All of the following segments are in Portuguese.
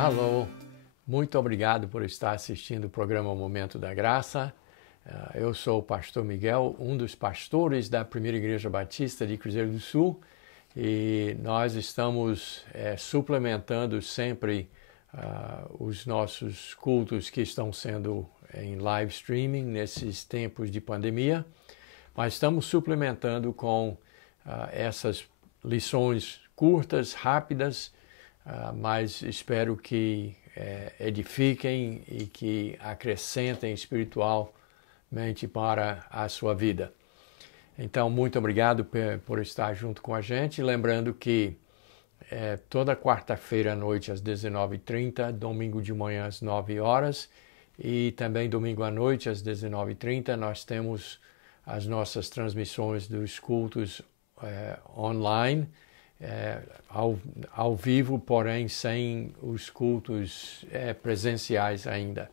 Alô, muito obrigado por estar assistindo o programa Momento da Graça. Eu sou o pastor Miguel, um dos pastores da Primeira Igreja Batista de Cruzeiro do Sul, e nós estamos suplementando sempre os nossos cultos que estão sendo em live streaming nesses tempos de pandemia, mas estamos suplementando com essas lições curtas, rápidas, mas espero que edifiquem e que acrescentem espiritualmente para a sua vida. Então, muito obrigado por estar junto com a gente. Lembrando que toda quarta-feira à noite às 19h30, domingo de manhã às 9 horas e também domingo à noite às 19h30 nós temos as nossas transmissões dos cultos online, ao vivo, porém sem os cultos presenciais ainda.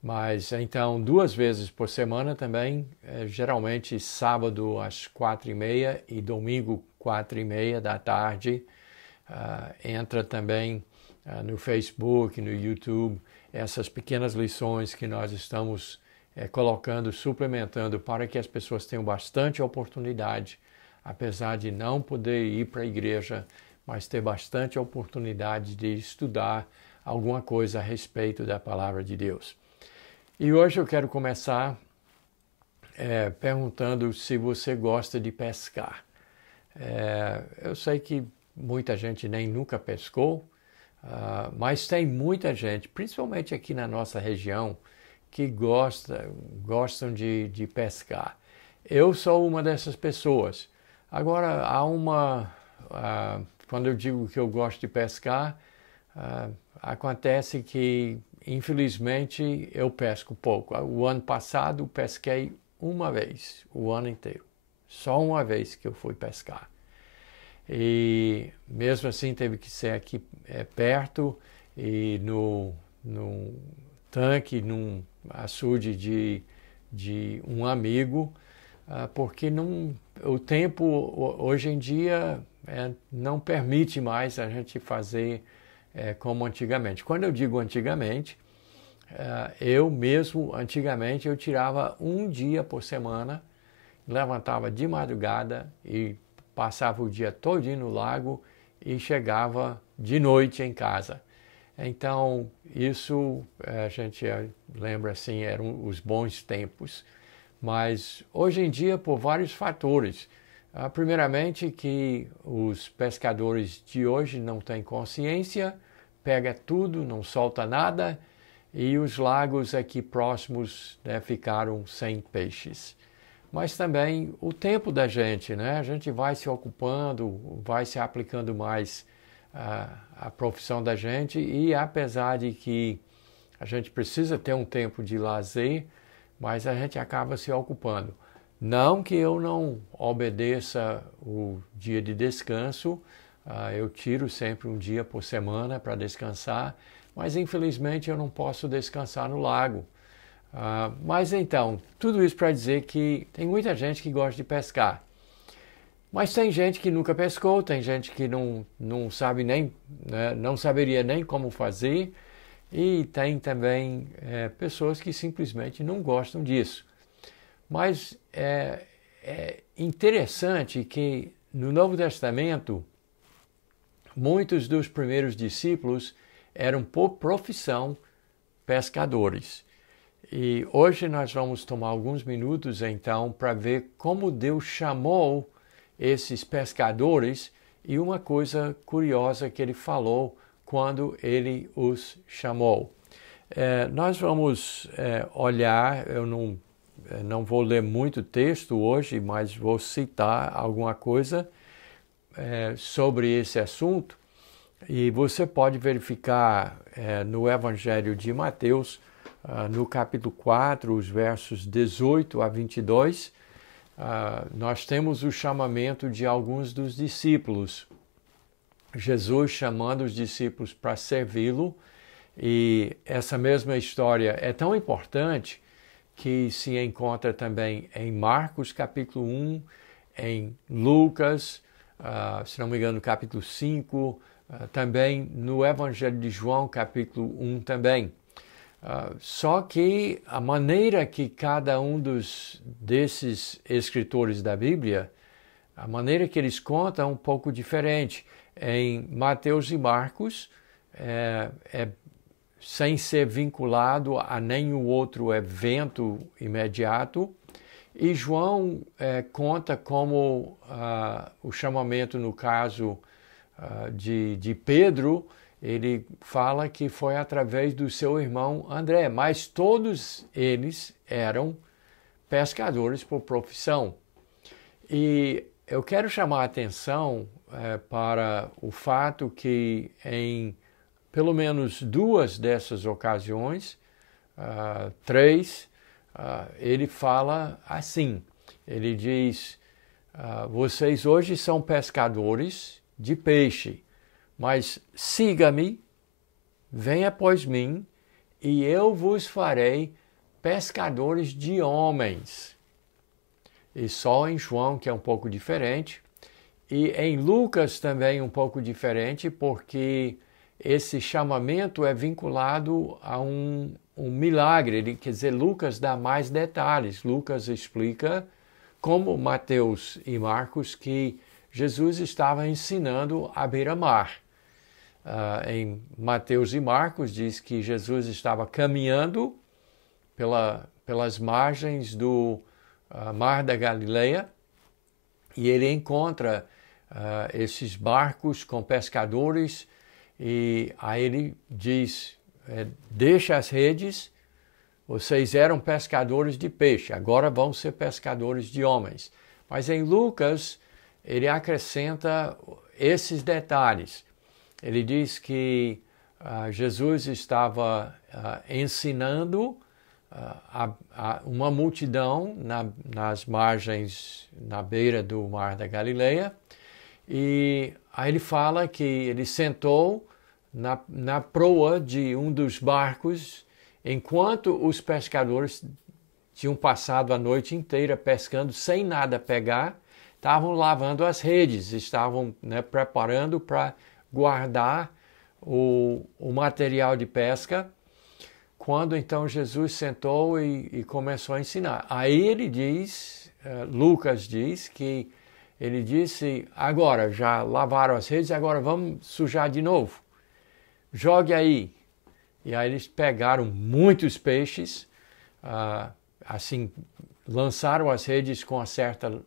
Mas então 2 vezes por semana também, geralmente sábado às 4h30 e domingo 4h30 da tarde, entra também no Facebook, no YouTube, essas pequenas lições que nós estamos colocando, suplementando para que as pessoas tenham bastante oportunidade, apesar de não poder ir para a igreja, mas ter bastante oportunidade de estudar alguma coisa a respeito da palavra de Deus. E hoje eu quero começar perguntando se você gosta de pescar. Eu sei que muita gente nem nunca pescou, mas tem muita gente, principalmente aqui na nossa região, que gostam de pescar. Eu sou uma dessas pessoas. Agora, quando eu digo que eu gosto de pescar, acontece que, infelizmente, eu pesco pouco. O ano passado, pesquei uma vez, o ano inteiro. Só uma vez que eu fui pescar. E, mesmo assim, teve que ser aqui perto e no tanque, num açude de um amigo, porque o tempo hoje em dia não permite mais a gente fazer como antigamente. Quando eu digo antigamente, antigamente eu tirava um dia por semana, levantava de madrugada e passava o dia todinho no lago e chegava de noite em casa. Então, isso a gente lembra assim, eram os bons tempos. Mas hoje em dia, por vários fatores. Primeiramente, que os pescadores de hoje não têm consciência, pega tudo, não solta nada, e os lagos aqui próximos ficaram sem peixes. Mas também o tempo da gente, né? A gente vai se ocupando, vai se aplicando mais a profissão da gente, e apesar de que a gente precisa ter um tempo de lazer, mas a gente acaba se ocupando. Não que eu não obedeça o dia de descanso, eu tiro sempre um dia por semana para descansar, mas infelizmente eu não posso descansar no lago. Mas então, tudo isso para dizer que tem muita gente que gosta de pescar. Mas tem gente que nunca pescou, tem gente que não sabe nem, né, não saberia nem como fazer, e tem também pessoas que simplesmente não gostam disso. Mas é interessante que no Novo Testamento, muitos dos primeiros discípulos eram por profissão pescadores. E hoje nós vamos tomar alguns minutos então para ver como Deus chamou esses pescadores e uma coisa curiosa que ele falou quando ele os chamou. Nós vamos olhar, eu não vou ler muito texto hoje, mas vou citar alguma coisa sobre esse assunto, e você pode verificar no Evangelho de Mateus, no capítulo 4, os versos 18 a 22, nós temos o chamamento de alguns dos discípulos. Jesus chamando os discípulos para servi-lo, e essa mesma história é tão importante que se encontra também em Marcos capítulo 1, em Lucas, se não me engano, capítulo 5, também no Evangelho de João, capítulo 1 também. Só que a maneira que cada um desses escritores da Bíblia, a maneira que eles contam é um pouco diferente. Em Mateus e Marcos, sem ser vinculado a nenhum outro evento imediato. E João conta como o chamamento, no caso de Pedro, ele fala que foi através do seu irmão André, mas todos eles eram pescadores por profissão. E eu quero chamar a atenção para o fato que em pelo menos 2 dessas ocasiões, 3, ele fala assim, ele diz, vocês hoje são pescadores de peixe, mas siga-me, venha após mim, e eu vos farei pescadores de homens. E só em João, que é um pouco diferente, e em Lucas também um pouco diferente, porque esse chamamento é vinculado a um milagre. Quer dizer, Lucas dá mais detalhes. Lucas explica, como Mateus e Marcos, que Jesus estava ensinando à beira-mar. Em Mateus e Marcos diz que Jesus estava caminhando pelas margens do Mar da Galileia e ele encontra esses barcos com pescadores e aí ele diz, deixa as redes, vocês eram pescadores de peixe, agora vão ser pescadores de homens. Mas em Lucas, ele acrescenta esses detalhes. Ele diz que Jesus estava ensinando uma multidão nas margens, na beira do Mar da Galileia, e aí ele fala que ele sentou na proa de um dos barcos, enquanto os pescadores tinham passado a noite inteira pescando sem nada pegar, estavam lavando as redes, estavam preparando para guardar o material de pesca, quando então Jesus sentou e começou a ensinar. Aí ele diz, Lucas diz que ele disse, agora já lavaram as redes, agora vamos sujar de novo. Jogue aí. E aí eles pegaram muitos peixes, assim, lançaram as redes com uma certa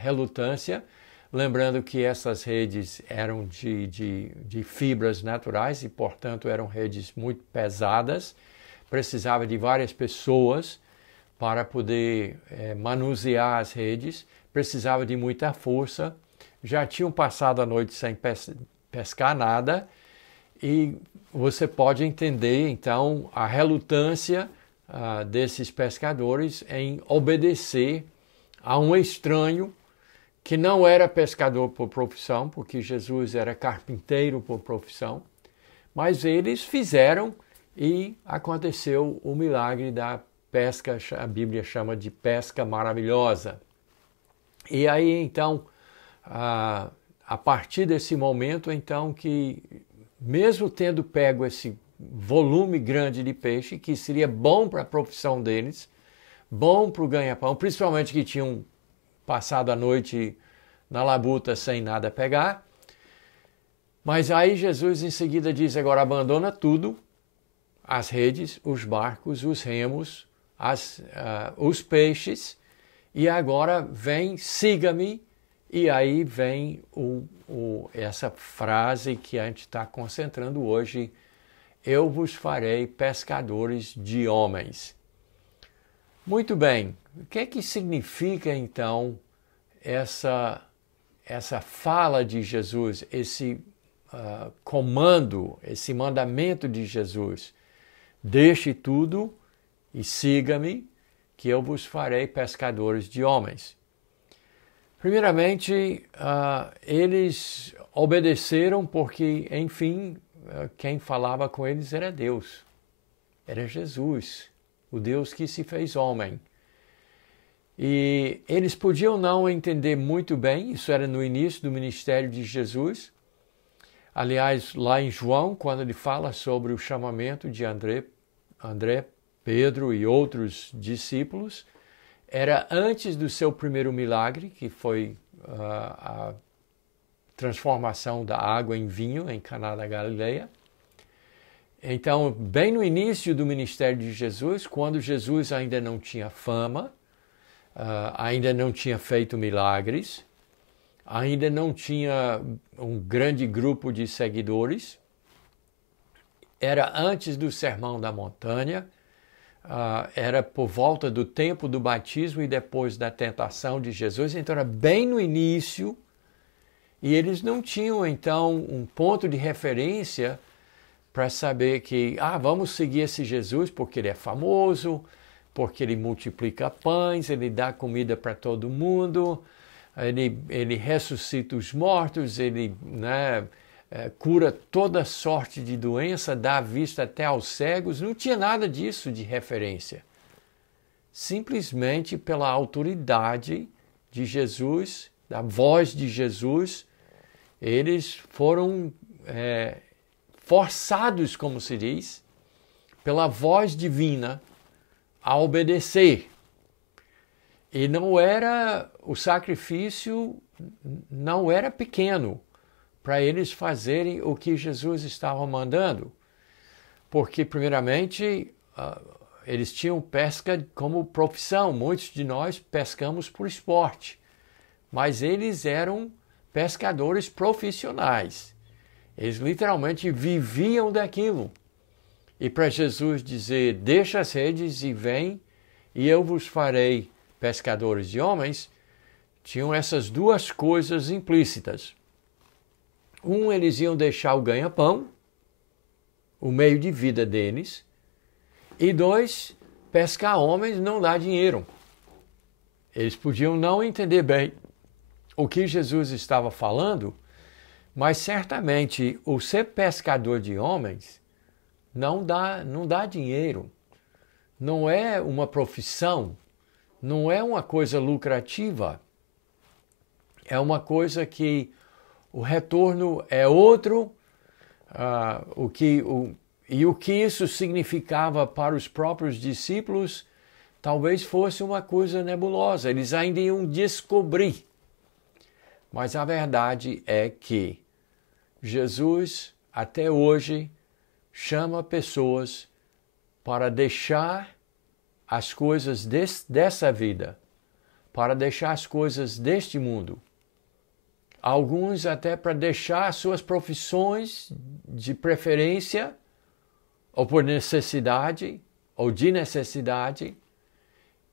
relutância, lembrando que essas redes eram de fibras naturais e, portanto, eram redes muito pesadas. Precisava de várias pessoas para poder manusear as redes, precisava de muita força, já tinham passado a noite sem pescar nada, e você pode entender, então, a relutância desses pescadores em obedecer a um estranho que não era pescador por profissão, porque Jesus era carpinteiro por profissão, mas eles fizeram e aconteceu o milagre da pesca, a Bíblia chama de pesca maravilhosa. E aí, então, a partir desse momento, então, que mesmo tendo pego esse volume grande de peixe, que seria bom para a profissão deles, bom para o ganha-pão, principalmente que tinham passado a noite na labuta sem nada pegar, mas aí Jesus em seguida diz, agora abandona tudo, as redes, os barcos, os remos, os peixes, e agora vem, siga-me, e aí vem essa frase que a gente está concentrando hoje, eu vos farei pescadores de homens. Muito bem, o que é que significa então essa fala de Jesus, esse comando, esse mandamento de Jesus? Deixe tudo e siga-me, que eu vos farei pescadores de homens. Primeiramente, eles obedeceram porque, enfim, quem falava com eles era Deus, era Jesus, o Deus que se fez homem. E eles podiam não entender muito bem, isso era no início do ministério de Jesus, Aliás, lá em João, quando ele fala sobre o chamamento de André, Pedro e outros discípulos, era antes do seu primeiro milagre, que foi a transformação da água em vinho em Caná da Galileia. Então, bem no início do ministério de Jesus, quando Jesus ainda não tinha fama, ainda não tinha feito milagres, ainda não tinha um grande grupo de seguidores, era antes do Sermão da Montanha, era por volta do tempo do batismo e depois da tentação de Jesus, então era bem no início, e eles não tinham então um ponto de referência para saber que, vamos seguir esse Jesus porque ele é famoso, porque ele multiplica pães, ele dá comida para todo mundo, ele ressuscita os mortos, ele cura toda sorte de doença, dá vista até aos cegos. Não tinha nada disso de referência. Simplesmente pela autoridade de Jesus, da voz de Jesus, eles foram forçados, como se diz, pela voz divina a obedecer. E o sacrifício não era pequeno para eles fazerem o que Jesus estava mandando. Porque, primeiramente, eles tinham pesca como profissão. Muitos de nós pescamos por esporte. Mas eles eram pescadores profissionais. Eles literalmente viviam daquilo. E para Jesus dizer, deixa as redes e vem, e eu vos farei pescadores de homens, tinham essas duas coisas implícitas. Eles iam deixar o ganha-pão, o meio de vida deles, e 2, pescar homens não dá dinheiro. Eles podiam não entender bem o que Jesus estava falando, mas certamente o ser pescador de homens não dá dinheiro. Não é uma profissão, não é uma coisa lucrativa. É uma coisa que o retorno é outro, o que isso significava para os próprios discípulos talvez fosse uma coisa nebulosa. Eles ainda iam descobrir. Mas a verdade é que Jesus, até hoje, chama pessoas para deixar as coisas dessa vida, para deixar as coisas deste mundo. Alguns até para deixar suas profissões de preferência, ou por necessidade, ou de necessidade,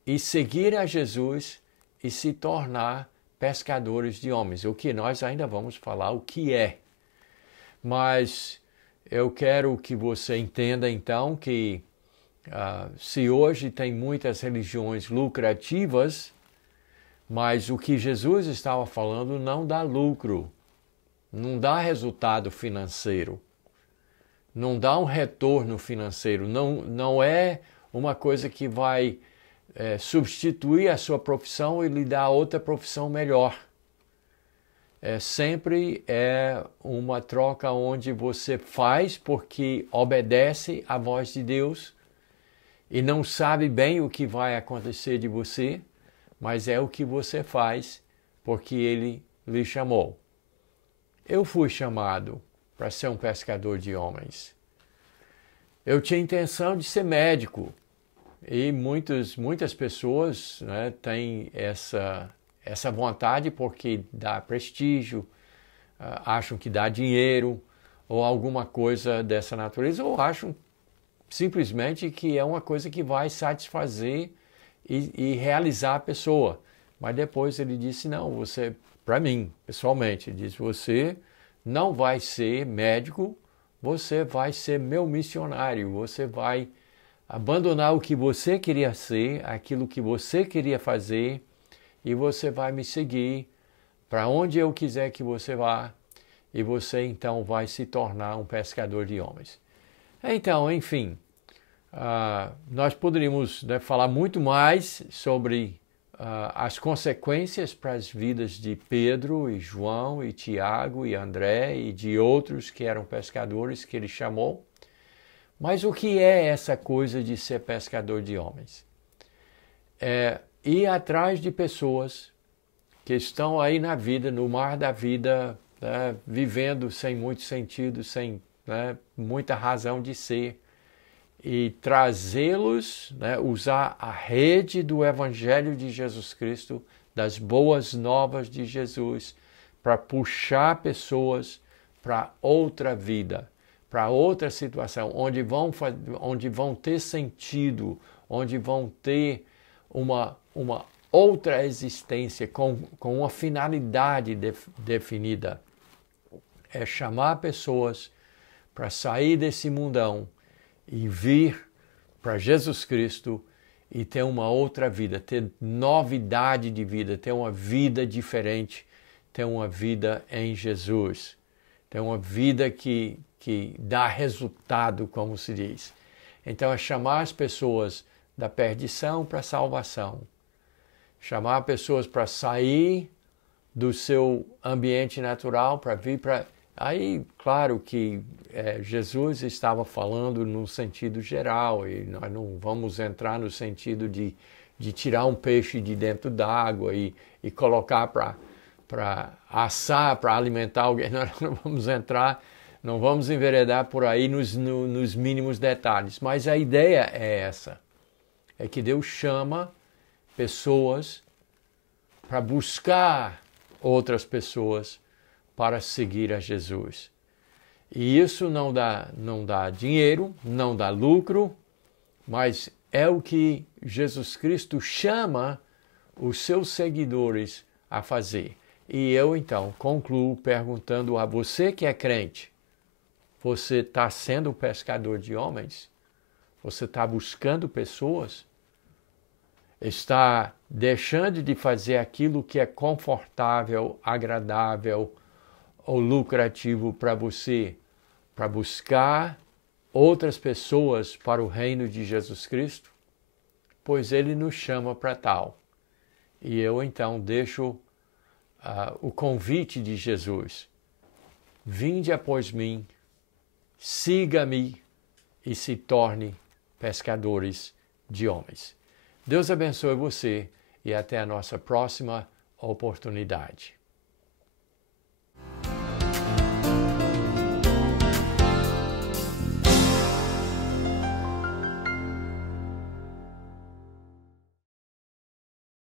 e seguir a Jesus e se tornar pescadores de homens, o que nós ainda vamos falar o que é. Mas eu quero que você entenda então que se hoje tem muitas religiões lucrativas, mas o que Jesus estava falando não dá lucro, não dá resultado financeiro, não dá um retorno financeiro, não é uma coisa que vai substituir a sua profissão e lhe dar outra profissão melhor. Sempre é uma troca onde você faz porque obedece à voz de Deus e não sabe bem o que vai acontecer de você, mas é o que você faz porque Ele lhe chamou. Eu fui chamado para ser um pescador de homens. Eu tinha intenção de ser médico e muitas pessoas têm essa vontade porque dá prestígio, acham que dá dinheiro ou alguma coisa dessa natureza, ou acham simplesmente que é uma coisa que vai satisfazer e realizar a pessoa. Mas depois ele disse, não, você, para mim, pessoalmente, ele disse, você não vai ser médico, você vai ser meu missionário, você vai abandonar o que você queria ser, aquilo que você queria fazer, e você vai me seguir para onde eu quiser que você vá, e você então vai se tornar um pescador de homens. Então, enfim, nós poderíamos falar muito mais sobre as consequências para as vidas de Pedro e João e Tiago e André e de outros que eram pescadores que ele chamou. Mas o que é essa coisa de ser pescador de homens? É ir atrás de pessoas que estão aí na vida, no mar da vida, né, vivendo sem muito sentido, sem, né, muita razão de ser, e trazê-los, né, usar a rede do Evangelho de Jesus Cristo, das boas novas de Jesus, para puxar pessoas para outra vida, para outra situação, onde vão ter sentido, onde vão ter uma outra existência com uma finalidade definida. É chamar pessoas para sair desse mundão e vir para Jesus Cristo e ter uma outra vida, ter novidade de vida, ter uma vida diferente, ter uma vida em Jesus, ter uma vida que dá resultado, como se diz. Então é chamar as pessoas da perdição para a salvação, chamar pessoas para sair do seu ambiente natural, para vir para... Aí, claro que Jesus estava falando no sentido geral, e nós não vamos entrar no sentido de tirar um peixe de dentro d'água e colocar para assar, para alimentar alguém. Nós não vamos entrar, não vamos enveredar por aí nos mínimos detalhes. Mas a ideia é essa, é que Deus chama pessoas para buscar outras pessoas para seguir a Jesus. E isso não dá dinheiro, não dá lucro, mas é o que Jesus Cristo chama os seus seguidores a fazer. E eu então concluo perguntando a você que é crente: você está sendo pescador de homens? Você está buscando pessoas? Está deixando de fazer aquilo que é confortável, agradável ou lucrativo para você, para buscar outras pessoas para o reino de Jesus Cristo? Pois Ele nos chama para tal. E eu então deixo o convite de Jesus: vinde após mim, siga-me e se torne pescadores de homens. Deus abençoe você e até a nossa próxima oportunidade.